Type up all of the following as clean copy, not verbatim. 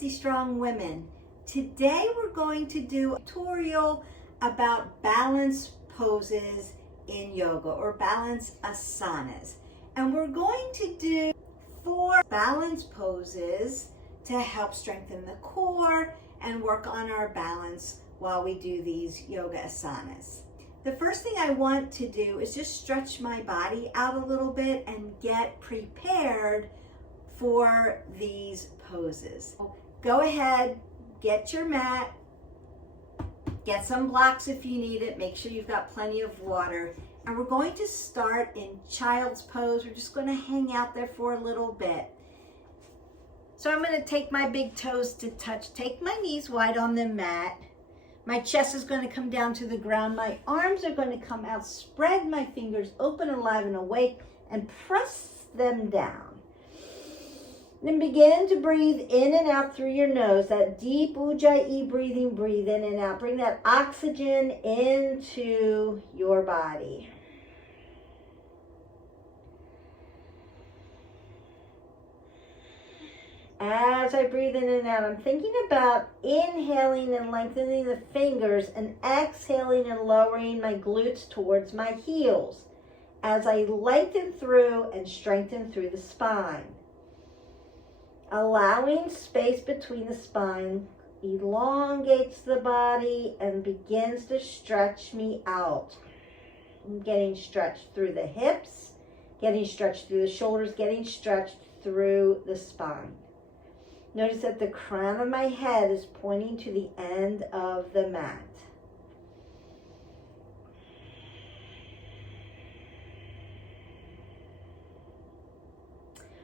Sexy Strong Women. Today we're going to do a tutorial about balance poses in yoga or balance asanas. And we're going to do 4 balance poses to help strengthen the core and work on our balance while we do these yoga asanas. The first thing I want to do is just stretch my body out a little bit and get prepared for these poses. Go ahead, get your mat, get some blocks if you need it, make sure you've got plenty of water, and we're going to start in child's pose. We're just going to hang out there for a little bit. So I'm going to take my big toes to touch, take my knees wide on the mat. My chest is going to come down to the ground. My arms are going to come out, spread my fingers open, alive, and awake, and press them down. Then begin to breathe in and out through your nose, that deep ujjayi breathing, breathe in and out. Bring that oxygen into your body. As I breathe in and out, I'm thinking about inhaling and lengthening the fingers and exhaling and lowering my glutes towards my heels as I lengthen through and strengthen through the spine. Allowing space between the spine elongates the body and begins to stretch me out. I'm getting stretched through the hips, getting stretched through the shoulders, getting stretched through the spine. Notice that the crown of my head is pointing to the end of the mat.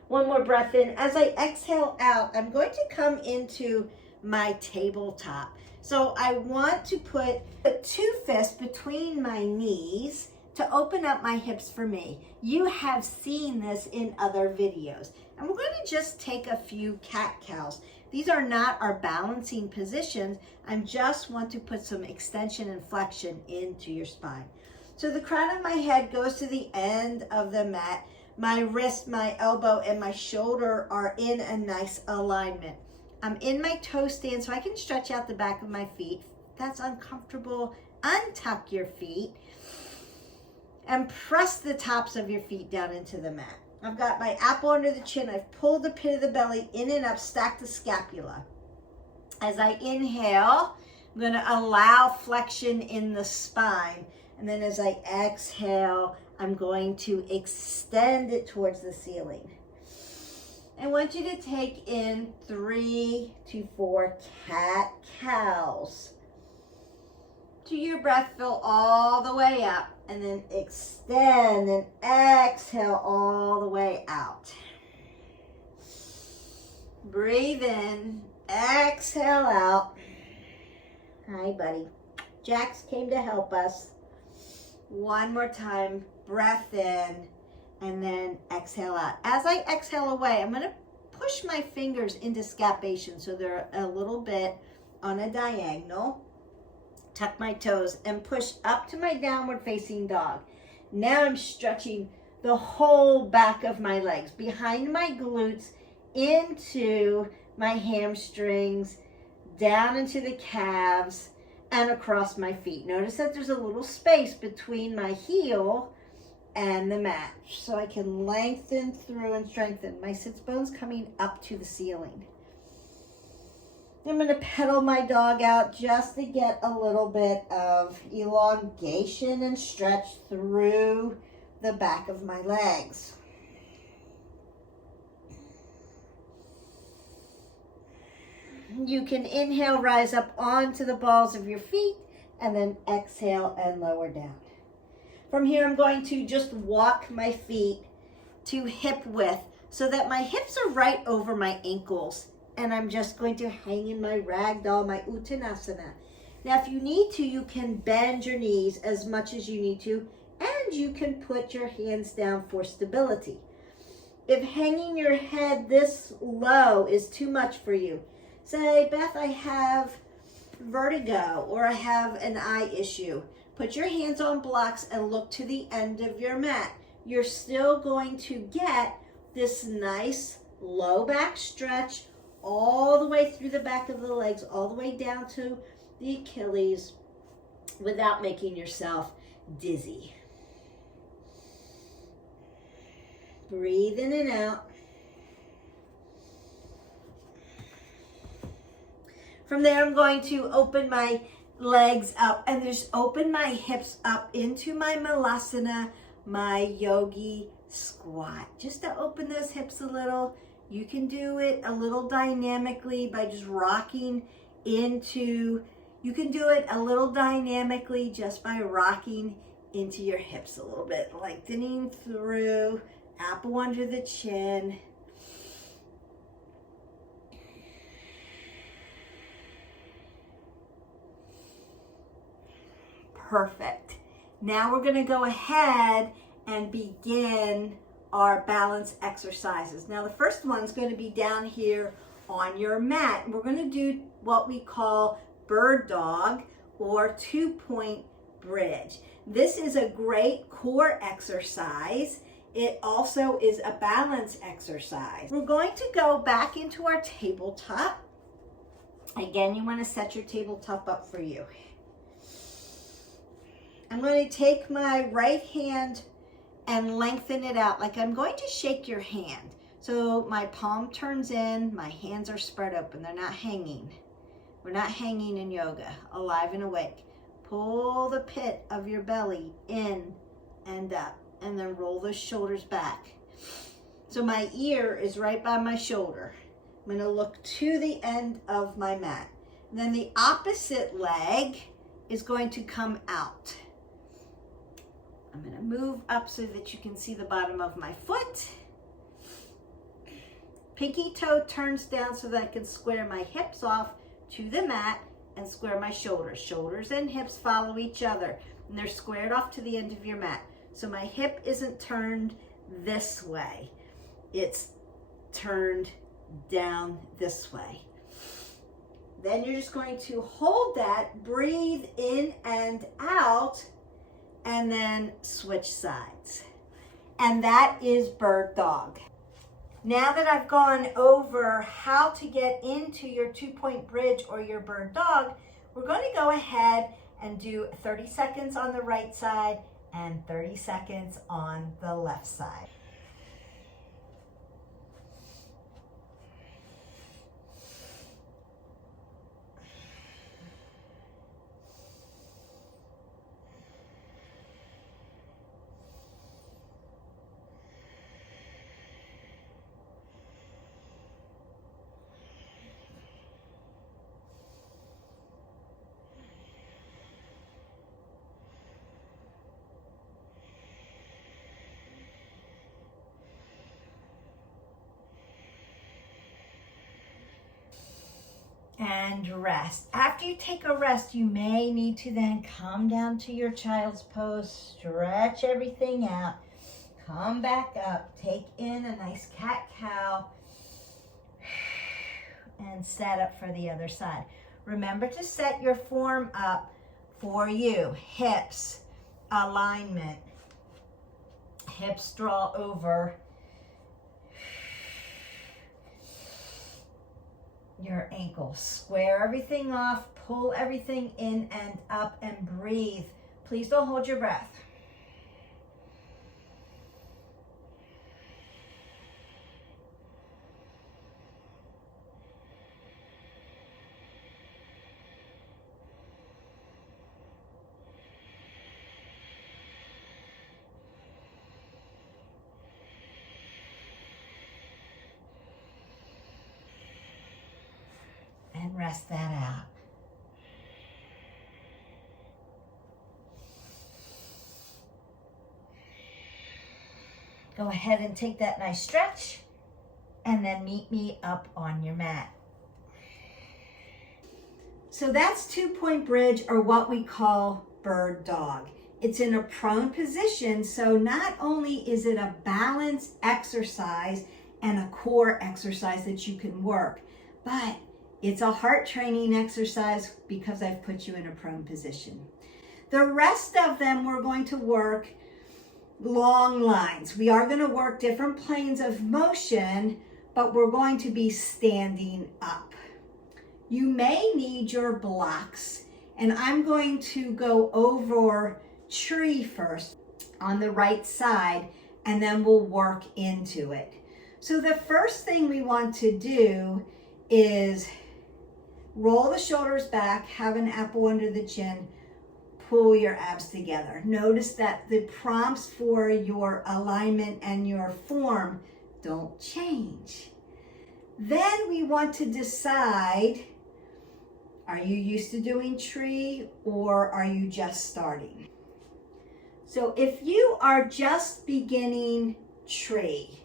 One more breath in. As I exhale out, I'm going to come into my tabletop. So I want to put 2 fists between my knees to open up my hips for me. You have seen this in other videos. And we're going to just take a few cat-cows. These are not our balancing positions. I just want to put some extension and flexion into your spine. So the crown of my head goes to the end of the mat. My wrist, my elbow, and my shoulder are in a nice alignment. I'm in my toe stand so I can stretch out the back of my feet. If that's uncomfortable, untuck your feet and press the tops of your feet down into the mat. I've got my apple under the chin. I've pulled the pit of the belly in and up, stack the scapula. As I inhale, I'm going to allow flexion in the spine. And then as I exhale, I'm going to extend it towards the ceiling. I want you to take in 3 to 4 cat-cows. To your breath, fill all the way up and then extend and exhale all the way out. Breathe in, exhale out. Hi, buddy. Jax came to help us. One more time, breath in, and then exhale out. As I exhale away, I'm going to push my fingers into scapation so they're a little bit on a diagonal. Tuck my toes and push up to my downward facing dog. Now I'm stretching the whole back of my legs, behind my glutes, into my hamstrings, down into the calves, and across my feet. Notice that there's a little space between my heel and the mat, so I can lengthen through and strengthen. My sits bones coming up to the ceiling. I'm going to pedal my dog out just to get a little bit of elongation and stretch through the back of my legs. You can inhale, rise up onto the balls of your feet, and then exhale and lower down. From here, I'm going to just walk my feet to hip width so that my hips are right over my ankles. And I'm just going to hang in my ragdoll, my uttanasana. Now, if you need to, you can bend your knees as much as you need to, and you can put your hands down for stability. If hanging your head this low is too much for you, say, Beth, I have vertigo or I have an eye issue. Put your hands on blocks and look to the end of your mat. You're still going to get this nice low back stretch all the way through the back of the legs, all the way down to the Achilles without making yourself dizzy. Breathe in and out. From there, I'm going to open my legs up and just open my hips up into my malasana, my yogi squat. Just to open those hips a little. You can do it a little dynamically by just rocking into, you can do it a little dynamically just by rocking into your hips a little bit, lengthening through, apple under the chin. Perfect. Now we're going to go ahead and begin our balance exercises. Now the first one's going to be down here on your mat. We're going to do what we call bird dog or 2-point bridge. This is a great core exercise. It also is a balance exercise. We're going to go back into our tabletop. Again, you want to set your tabletop up for you. I'm going to take my right hand and lengthen it out like I'm going to shake your hand. So my palm turns in, my hands are spread open, they're not hanging. We're not hanging in yoga, alive and awake. Pull the pit of your belly in and up, and then roll those shoulders back. So my ear is right by my shoulder. I'm going to look to the end of my mat. And then the opposite leg is going to come out. I'm going to move up so that you can see the bottom of my foot. Pinky toe turns down so that I can square my hips off to the mat and square my shoulders. Shoulders and hips follow each other, and they're squared off to the end of your mat. So my hip isn't turned this way. It's turned down this way. Then you're just going to hold that, breathe in and out, and then switch sides. And that is bird dog. Now that I've gone over how to get into your 2-point bridge or your bird dog, we're going to go ahead and do 30 seconds on the right side and 30 seconds on the left side. And rest. After you take a rest, you may need to then come down to your child's pose, stretch everything out, come back up, take in a nice cat-cow, and set up for the other side. Remember to set your form up for you. Hips, alignment, hips draw over, your ankles. Square everything off, pull everything in and up, and breathe. Please don't hold your breath. And rest that out. Go ahead and take that nice stretch and then meet me up on your mat. So that's 2-point bridge, or what we call bird dog. It's in a prone position, so not only is it a balance exercise and a core exercise that you can work, but it's a heart training exercise because I've put you in a prone position. The rest of them, we're going to work long lines. We are going to work different planes of motion, but we're going to be standing up. You may need your blocks, and I'm going to go over tree first on the right side, and then we'll work into it. So the first thing we want to do is roll the shoulders back, have an apple under the chin, pull your abs together. Notice that the prompts for your alignment and your form don't change. Then we want to decide, are you used to doing tree or are you just starting? So if you are just beginning tree,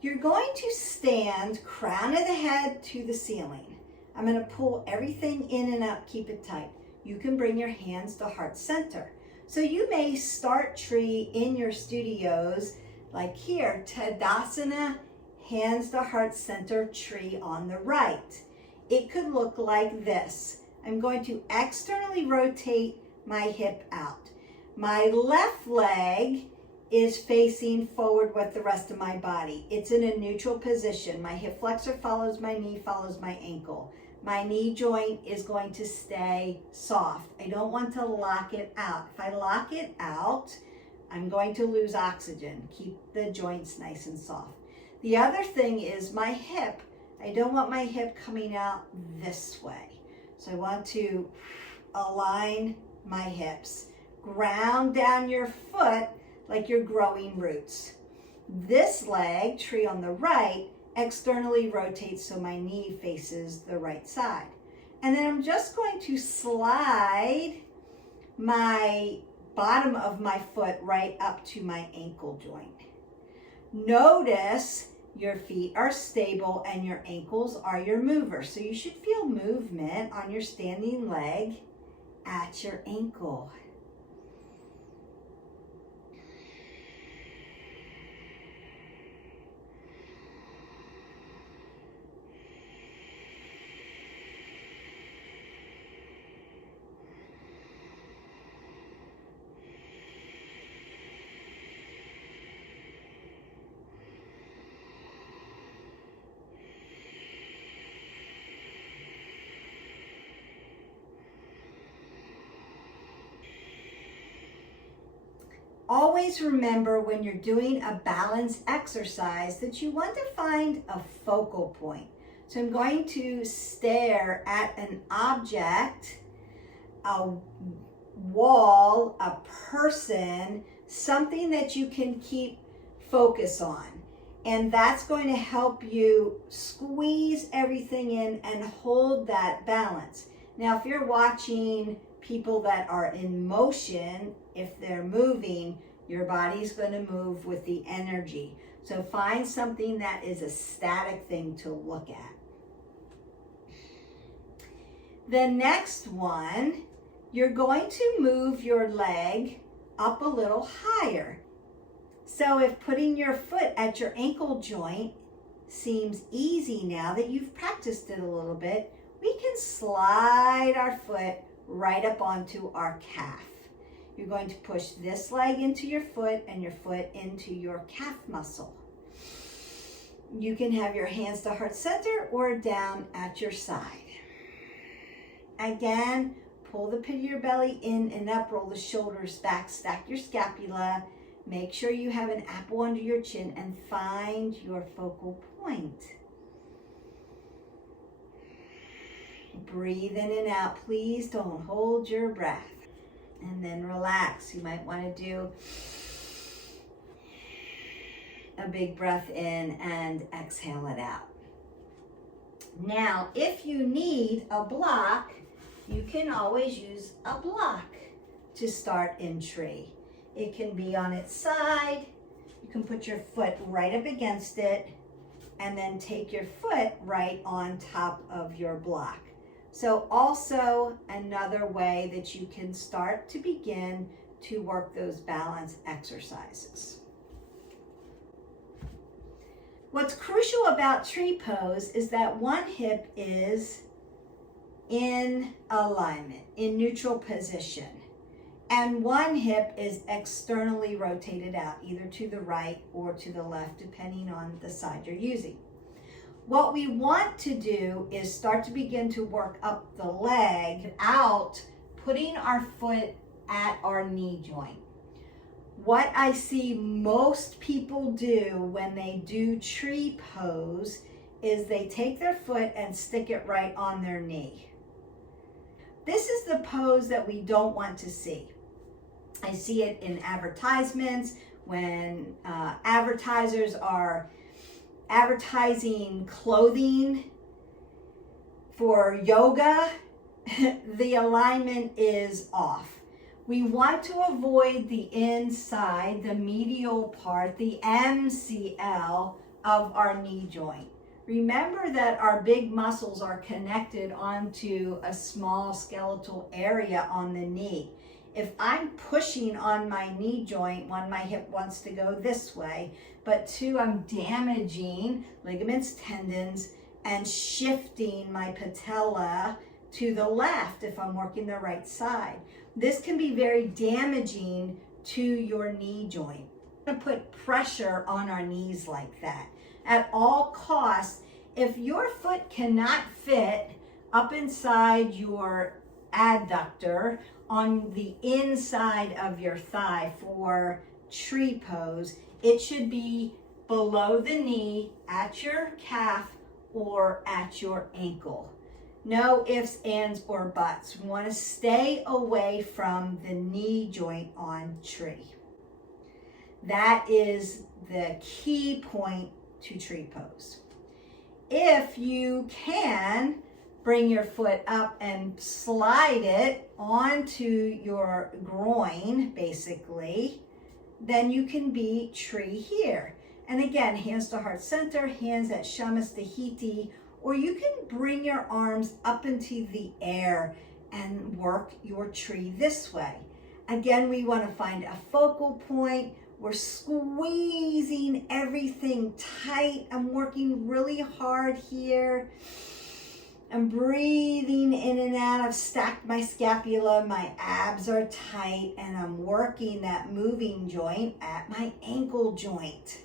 you're going to stand crown of the head to the ceiling. I'm going to pull everything in and up, keep it tight. You can bring your hands to heart center. So you may start tree in your studios, like here, Tadasana, hands to heart center, tree on the right. It could look like this. I'm going to externally rotate my hip out. My left leg is facing forward with the rest of my body. It's in a neutral position. My hip flexor follows my knee, follows my ankle. My knee joint is going to stay soft. I don't want to lock it out. If I lock it out, I'm going to lose oxygen. Keep the joints nice and soft. The other thing is my hip. I don't want my hip coming out this way. So I want to align my hips. Ground down your foot like you're growing roots. This leg, tree on the right, externally rotates so my knee faces the right side. And then I'm just going to slide my bottom of my foot right up to my ankle joint. Notice your feet are stable and your ankles are your movers. So you should feel movement on your standing leg at your ankle. Always remember when you're doing a balance exercise that you want to find a focal point. So I'm going to stare at an object, a wall, a person, something that you can keep focus on. And that's going to help you squeeze everything in and hold that balance. Now, if you're watching people that are in motion, if they're moving, your body's going to move with the energy. So find something that is a static thing to look at. The next one, you're going to move your leg up a little higher. So if putting your foot at your ankle joint seems easy now that you've practiced it a little bit, we can slide our foot right up onto our calf. You're going to push this leg into your foot and your foot into your calf muscle. You can have your hands to heart center or down at your side. Again, pull the pit of your belly in and up, roll the shoulders back, stack your scapula. Make sure you have an apple under your chin and find your focal point. Breathe in and out. Please don't hold your breath. And then relax. You might want to do a big breath in and exhale it out. Now, if you need a block, you can always use a block to start in tree. It can be on its side. You can put your foot right up against it and then take your foot right on top of your block. So also another way that you can start to begin to work those balance exercises. What's crucial about tree pose is that one hip is in alignment, in neutral position, and one hip is externally rotated out, either to the right or to the left, depending on the side you're using. What we want to do is start to begin to work up the leg without putting our foot at our knee joint. What I see most people do when they do tree pose is they take their foot and stick it right on their knee. This is the pose that we don't want to see. I see it in advertisements when advertisers are advertising clothing for yoga. The alignment is off. We want to avoid the inside, the medial part, the MCL of our knee joint. Remember that our big muscles are connected onto a small skeletal area on the knee. If I'm pushing on my knee joint, one, my hip wants to go this way, but two, I'm damaging ligaments, tendons, and shifting my patella to the left if I'm working the right side. This can be very damaging to your knee joint. We're going to put pressure on our knees like that. At all costs, if your foot cannot fit up inside your adductor on the inside of your thigh for tree pose, it should be below the knee, at your calf, or at your ankle. No ifs, ands, or buts. We want to stay away from the knee joint on tree. That is the key point to tree pose. If you can bring your foot up and slide it onto your groin, basically, then you can be tree here. And again, hands to heart center, hands at Shamastahiti, or you can bring your arms up into the air and work your tree this way. Again, we want to find a focal point. We're squeezing everything tight. I'm working really hard here. I'm breathing in and out. I've stacked my scapula. My abs are tight, and I'm working that moving joint at my ankle joint.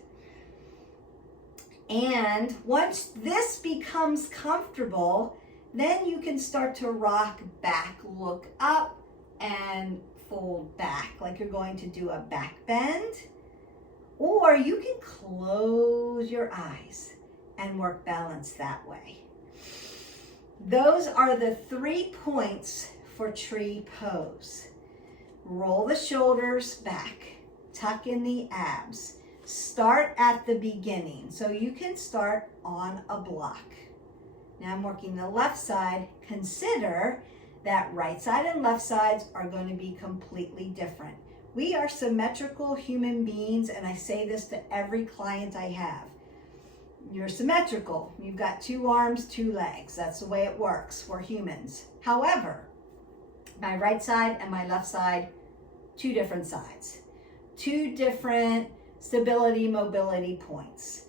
And once this becomes comfortable, then you can start to rock back, look up, and fold back like you're going to do a back bend. Or you can close your eyes and work balance that way. Those are the 3 points for tree pose. Roll the shoulders back, tuck in the abs. Start at the beginning. So you can start on a block. Now I'm working the left side. Consider that right side and left sides are going to be completely different. We are symmetrical human beings, and I say this to every client I have. You're symmetrical. You've got 2 arms, 2 legs. That's the way it works. We're humans. However, my right side and my left side, 2 different sides. 2 different stability, mobility points.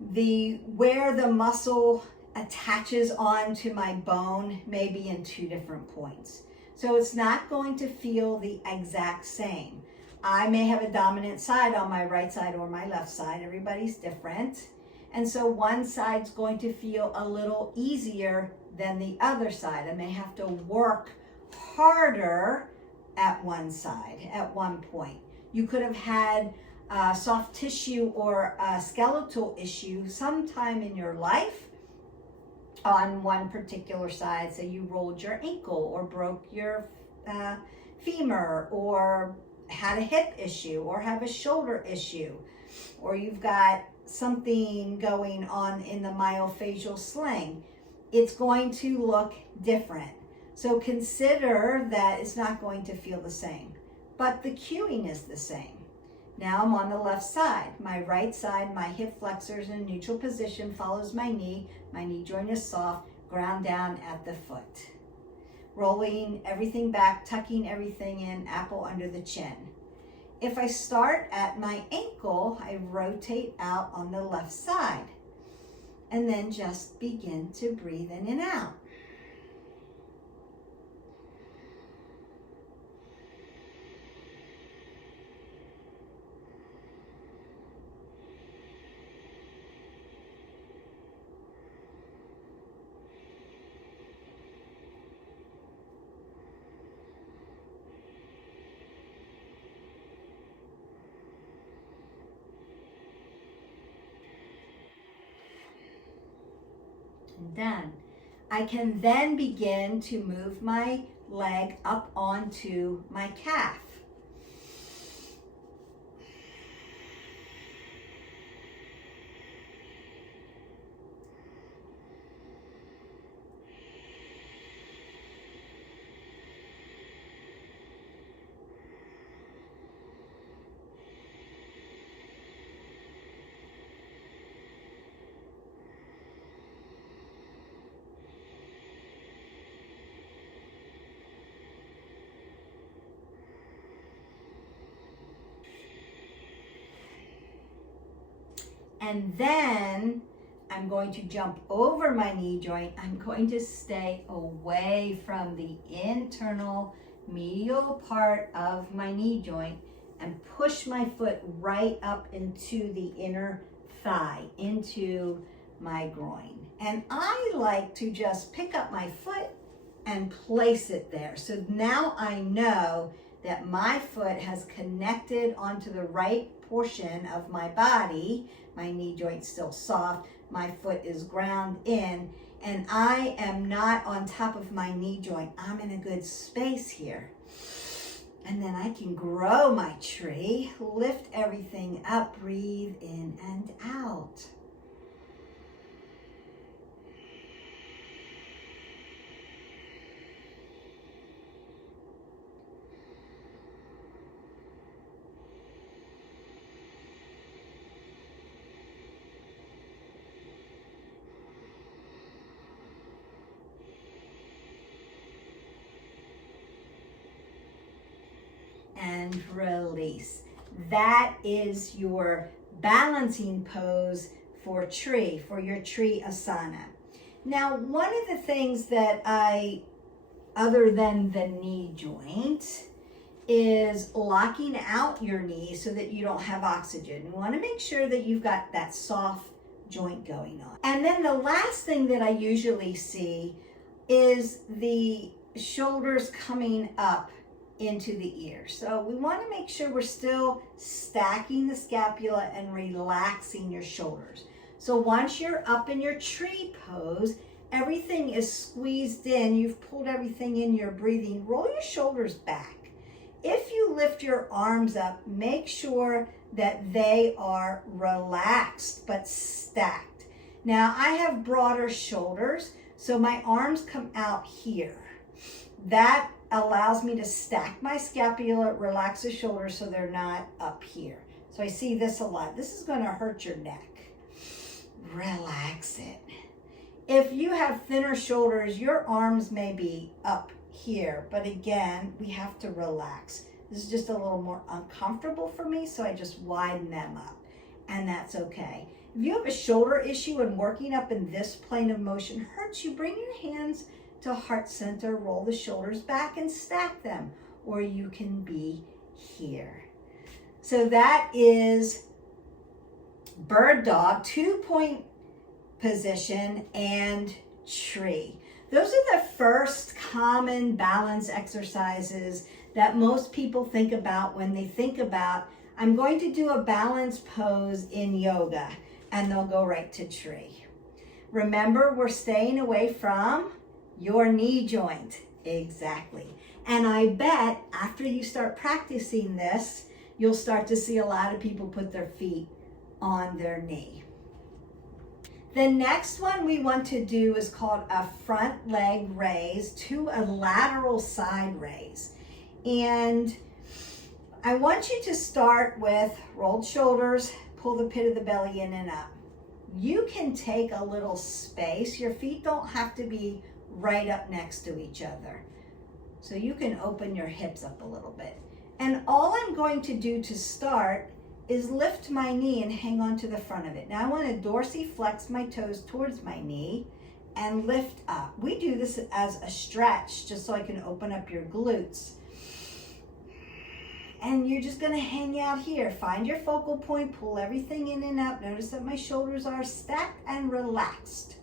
Where the muscle attaches onto my bone may be in 2 different points. So it's not going to feel the exact same. I may have a dominant side on my right side or my left side. Everybody's different. And so one side's going to feel a little easier than the other side. I may have to work harder at one side at one point. You could have had soft tissue or a skeletal issue sometime in your life on one particular side. Say you rolled your ankle or broke your femur, or had a hip issue, or have a shoulder issue, or you've got something going on in the myofascial sling. It's going to look different. So consider that it's not going to feel the same, but the cueing is the same. Now I'm on the left side. My right side, my hip flexors in a neutral position, follows my knee. My knee joint is soft, ground down at the foot. Rolling everything back, tucking everything in, apple under the chin. If I start at my ankle, I rotate out on the left side and then just begin to breathe in and out. and done. I can then begin to move my leg up onto my calf. And then I'm going to jump over my knee joint. I'm going to stay away from the internal medial part of my knee joint and push my foot right up into the inner thigh, into my groin. And I like to just pick up my foot and place it there. So now I know that my foot has connected onto the right portion of my body. My knee joint's still soft, my foot is ground in, and I am not on top of my knee joint. I'm in a good space here. And then I can grow my tree, lift everything up, breathe in and out. And release. That is your balancing pose for tree, for your tree asana. Now, one of the things that other than the knee joint, is locking out your knee so that you don't have oxygen. You want to make sure that you've got that soft joint going on. And then the last thing that I usually see is the shoulders coming up into the ear. So we want to make sure we're still stacking the scapula and relaxing your shoulders. So once you're up in your tree pose, everything is squeezed in, you've pulled everything in, you're breathing, roll your shoulders back. If you lift your arms up, make sure that they are relaxed but stacked. Now I have broader shoulders, so my arms come out here. That allows me to stack my scapula, relax the shoulders so they're not up here. So I see this a lot. This is going to hurt your neck. Relax it. If you have thinner shoulders, your arms may be up here, but again, we have to relax. This is just a little more uncomfortable for me, so I just widen them up, and that's okay. If you have a shoulder issue and working up in this plane of motion hurts you, bring your hands to heart center, roll the shoulders back and stack them, or you can be here. So that is bird dog, 2-point position, and tree. Those are the first common balance exercises that most people think about when they think about, I'm going to do a balance pose in yoga, and they'll go right to tree. Remember, we're staying away from your knee joint. Exactly. And I bet after you start practicing this, you'll start to see a lot of people put their feet on their knee. The next one we want to do is called a front leg raise to a lateral side raise. And I want you to start with rolled shoulders, pull the pit of the belly in and up. You can take a little space. Your feet don't have to be right up next to each other. So you can open your hips up a little bit. And all I'm going to do to start is lift my knee and hang on to the front of it. Now I want to dorsiflex my toes towards my knee and lift up. We do this as a stretch just so I can open up your glutes. And you're just going to hang out here. Find your focal point, pull everything in and up. Notice that my shoulders are stacked and relaxed.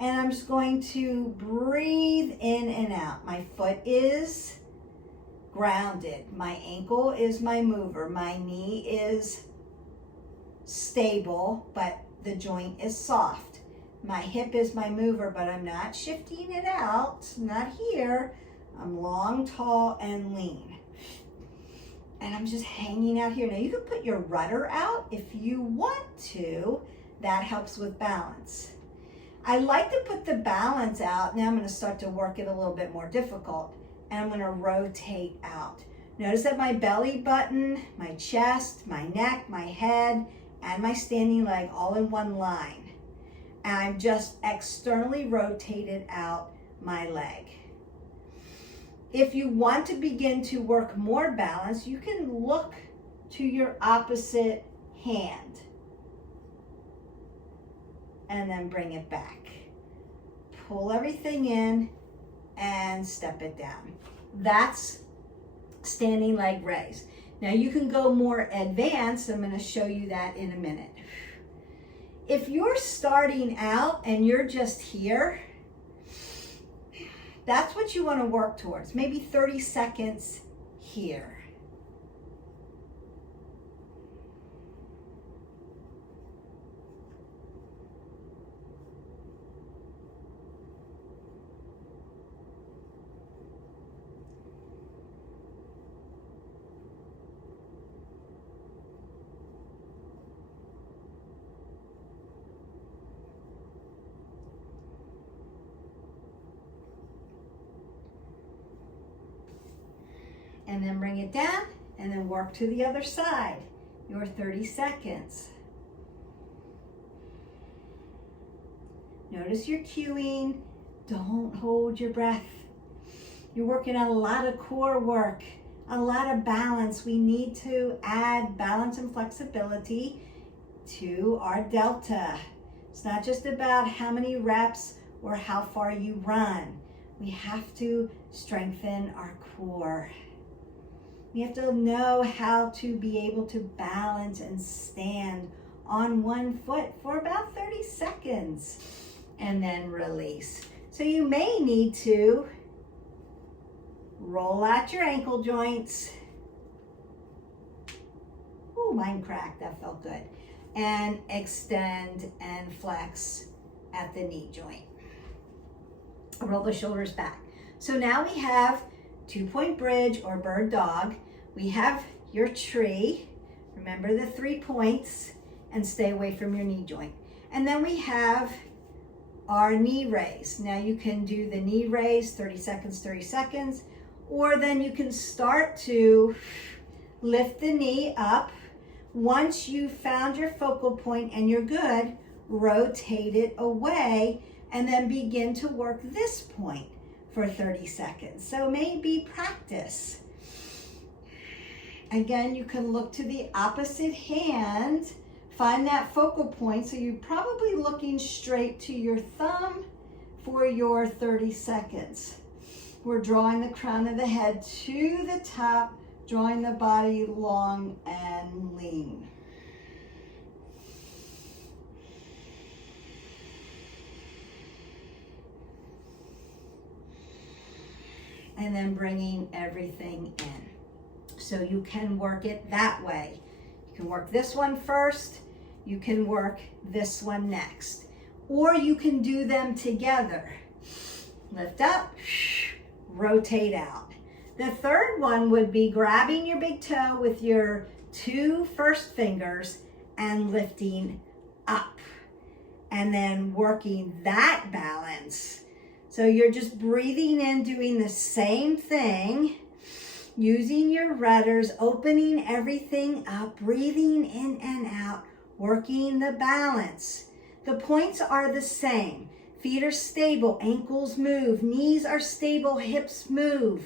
And I'm just going to breathe in and out. My foot is grounded. My ankle is my mover. My knee is stable, but the joint is soft. My hip is my mover, but I'm not shifting it out, not here. I'm long, tall, and lean. And I'm just hanging out here. Now you can put your rudder out if you want to. That helps with balance. I like to put the balance out. Now I'm going to start to work it a little bit more difficult. And I'm going to rotate out. Notice that my belly button, my chest, my neck, my head, and my standing leg all in one line. And I've just externally rotated out my leg. If you want to begin to work more balance, you can look to your opposite hand and then bring it back. Pull everything in and step it down. That's standing leg raise. Now you can go more advanced. I'm going to show you that in a minute. If you're starting out and you're just here, that's what you want to work towards. Maybe 30 seconds here. And then bring it down and then work to the other side. Your 30 seconds. Notice your cueing. Don't hold your breath. You're working on a lot of core work, a lot of balance. We need to add balance and flexibility to our delta. It's not just about how many reps or how far you run. We have to strengthen our core. We have to know how to be able to balance and stand on one foot for about 30 seconds and then release. So you may need to roll out your ankle joints. Ooh, mine cracked, that felt good. And extend and flex at the knee joint. Roll the shoulders back. So now we have 2-point bridge or bird dog. We have your tree. Remember the 3 points and stay away from your knee joint. And then we have our knee raise. Now you can do the knee raise, 30 seconds, or then you can start to lift the knee up. Once you've found your focal point and you're good, rotate it away and then begin to work this point for 30 seconds. So maybe practice. Again, you can look to the opposite hand, find that focal point. So you're probably looking straight to your thumb for your 30 seconds. We're drawing the crown of the head to the top, drawing the body long and lean. And then bringing everything in. So you can work it that way. You can work this one first, you can work this one next, or you can do them together. Lift up, rotate out. The third one would be grabbing your big toe with your 2 first fingers and lifting up, and then working that balance. So you're just breathing in, doing the same thing, using your rudders, opening everything up, breathing in and out, working the balance. The points are the same. Feet are stable, ankles move, knees are stable, hips move.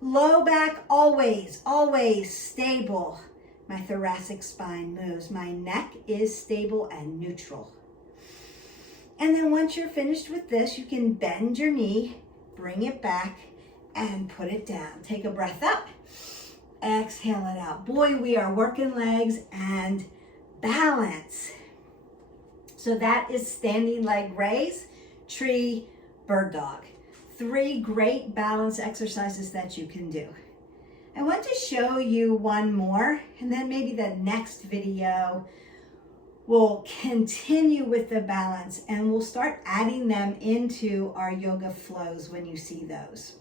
Low back always, always stable. My thoracic spine moves. My neck is stable and neutral. And then once you're finished with this, you can bend your knee, bring it back, and put it down. Take a breath up, exhale it out. Boy, we are working legs and balance. So that is standing leg raise, tree, bird dog. 3 great balance exercises that you can do. I want to show you one more, and then maybe the next video we'll continue with the balance and we'll start adding them into our yoga flows when you see those.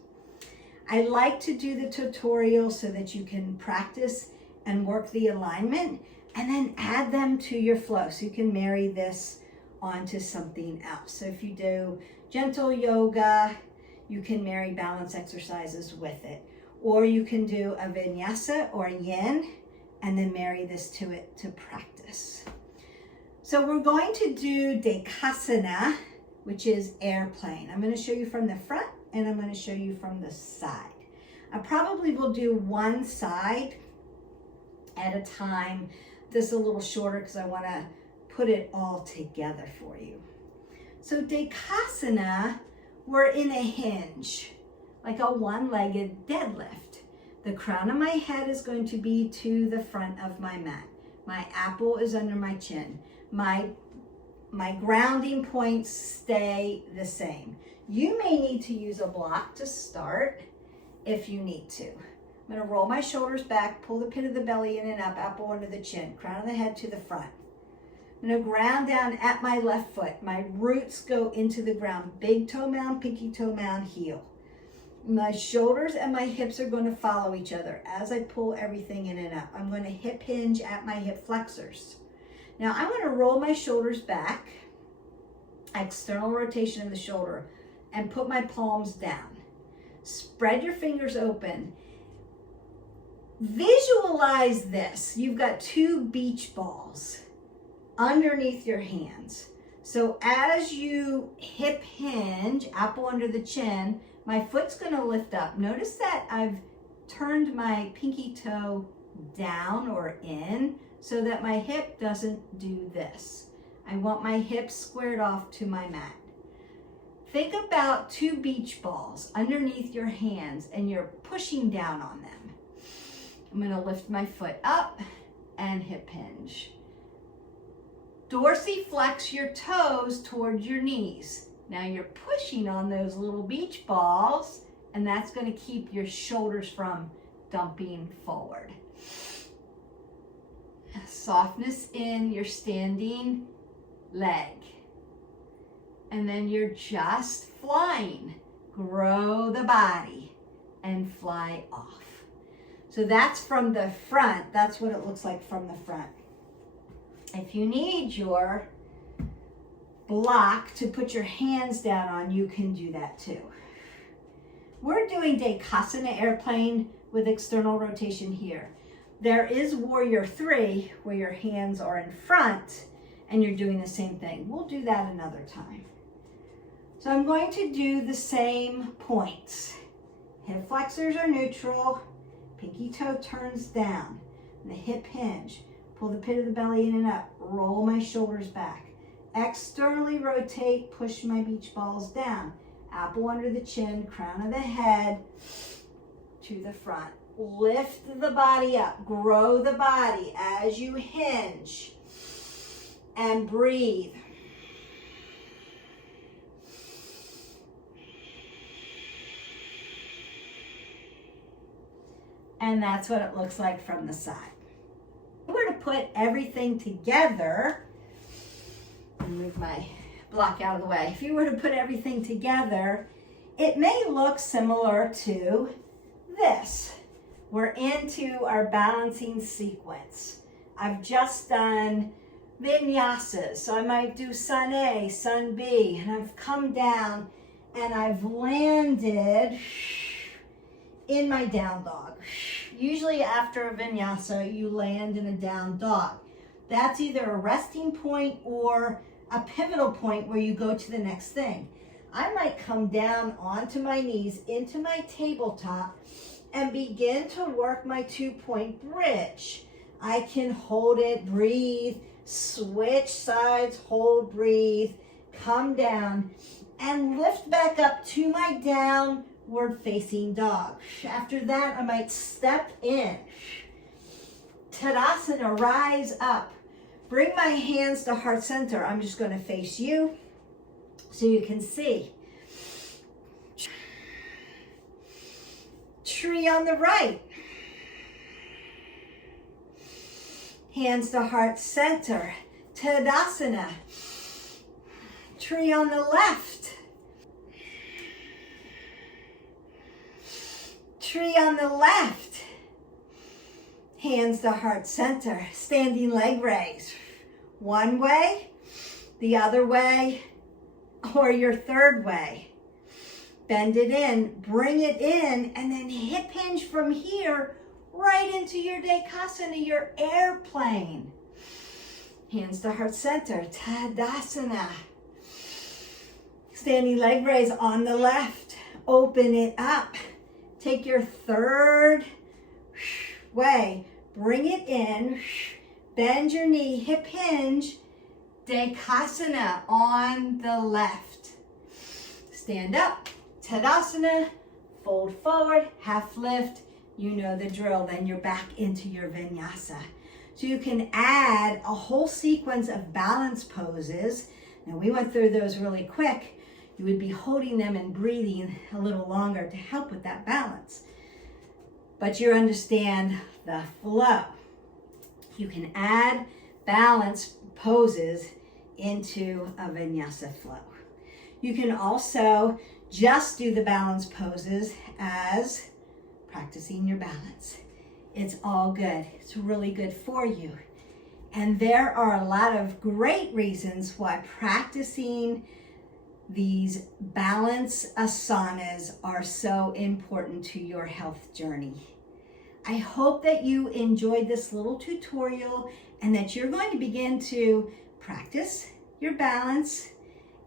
I like to do the tutorial so that you can practice and work the alignment and then add them to your flow. So you can marry this onto something else. So if you do gentle yoga, you can marry balance exercises with it. Or you can do a vinyasa or yin and then marry this to it to practice. So we're going to do Dekasana, which is airplane. I'm going to show you from the front and I'm going to show you from the side. I probably will do one side at a time. This is a little shorter because I want to put it all together for you. So Dekasana, we're in a hinge, like a one-legged deadlift. The crown of my head is going to be to the front of my mat. My apple is under my chin. My grounding points stay the same. You may need to use a block to start if you need to. I'm going to roll my shoulders back, pull the pit of the belly in and up, apple under the chin, crown of the head to the front. I'm going to ground down at my left foot. My roots go into the ground. Big toe mound, pinky toe mound, heel. My shoulders and my hips are going to follow each other as I pull everything in and up. I'm going to hip hinge at my hip flexors. Now I'm going to roll my shoulders back, external rotation of the shoulder, and put my palms down. Spread your fingers open. Visualize this. You've got two beach balls underneath your hands. So as you hip hinge, apple under the chin, my foot's going to lift up. Notice that I've turned my pinky toe down or in so that my hip doesn't do this. I want my hips squared off to my mat. Think about two beach balls underneath your hands and you're pushing down on them. I'm going to lift my foot up and hip hinge. Dorsiflex your toes towards your knees. Now you're pushing on those little beach balls and that's going to keep your shoulders from dumping forward. Softness in your standing leg. And then you're just flying. Grow the body and fly off. So that's from the front. That's what it looks like from the front. If you need your block to put your hands down on, you can do that too. We're doing Dekasana airplane with external rotation here. There is Warrior 3 where your hands are in front and you're doing the same thing. We'll do that another time. So I'm going to do the same points. Hip flexors are neutral, pinky toe turns down, and the hip hinge. Pull the pit of the belly in and up, roll my shoulders back. Externally rotate, push my beach balls down. Apple under the chin, crown of the head to the front. Lift the body up, grow the body as you hinge and breathe. And that's what it looks like from the side. If we were to put everything together, move my block out of the way. If you were to put everything together, it may look similar to this. We're into our balancing sequence. I've just done vinyasas, so I might do sun A, sun B, and I've come down and I've landed in my down dog. Usually after a vinyasa, you land in a down dog. That's either a resting point or a pivotal point where you go to the next thing. I might come down onto my knees into my tabletop and begin to work my 2-point bridge. I can hold it, breathe, switch sides, hold, breathe, come down, and lift back up to my downward facing dog. After that, I might step in. Tadasana, rise up. Bring my hands to heart center. I'm just going to face you so you can see. Tree on the right. Hands to heart center. Tadasana. Tree on the left. Tree on the left. Hands to heart center. Standing leg raise. One way, the other way, or your third way. Bend it in, bring it in, and then hip hinge from here right into your Dekasana, your airplane. Hands to heart center, Tadasana. Standing leg raise on the left. Open it up. Take your third way. Bring it in. Bend your knee, hip hinge. Dekasana on the left. Stand up. Tadasana. Fold forward. Half lift. You know the drill. Then you're back into your vinyasa. So you can add a whole sequence of balance poses. Now we went through those really quick. You would be holding them and breathing a little longer to help with that balance. But you understand the flow. You can add balance poses into a vinyasa flow. You can also just do the balance poses as practicing your balance. It's all good. It's really good for you. And there are a lot of great reasons why practicing these balance asanas are so important to your health journey. I hope that you enjoyed this little tutorial and that you're going to begin to practice your balance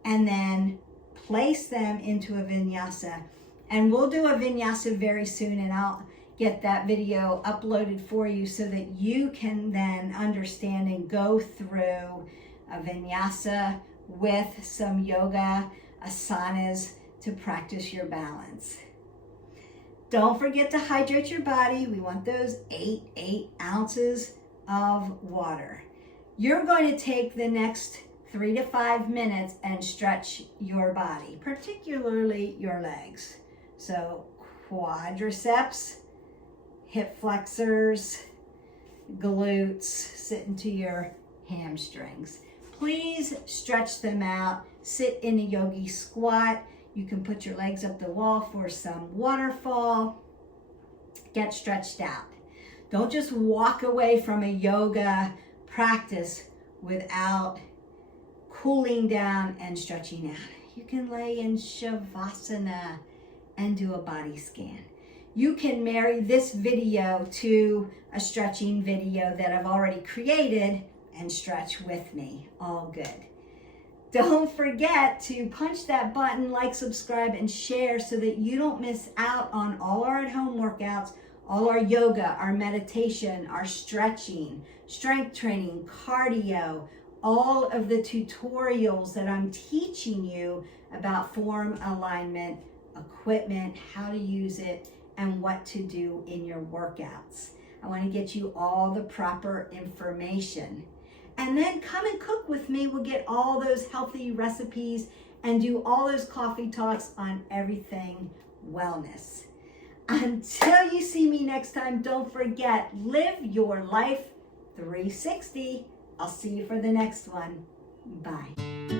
and then place them into a vinyasa. And we'll do a vinyasa very soon, and I'll get that video uploaded for you so that you can then understand and go through a vinyasa with some yoga asanas to practice your balance. Don't forget to hydrate your body. We want those 8 ounces of water. You're going to take the next 3 to 5 minutes and stretch your body, particularly your legs. So quadriceps, hip flexors, glutes, sit into your hamstrings. Please stretch them out. Sit in a yogi squat. You can put your legs up the wall for some waterfall. Get stretched out. Don't just walk away from a yoga practice without cooling down and stretching out. You can lay in Shavasana and do a body scan. You can marry this video to a stretching video that I've already created and stretch with me. All good. Don't forget to punch that button, like, subscribe, and share so that you don't miss out on all our at-home workouts, all our yoga, our meditation, our stretching, strength training, cardio, all of the tutorials that I'm teaching you about form alignment, equipment, how to use it, and what to do in your workouts. I want to get you all the proper information. And then come and cook with me. We'll get all those healthy recipes and do all those coffee talks on everything wellness. Until you see me next time, don't forget, live your life 360. I'll see you for the next one. Bye.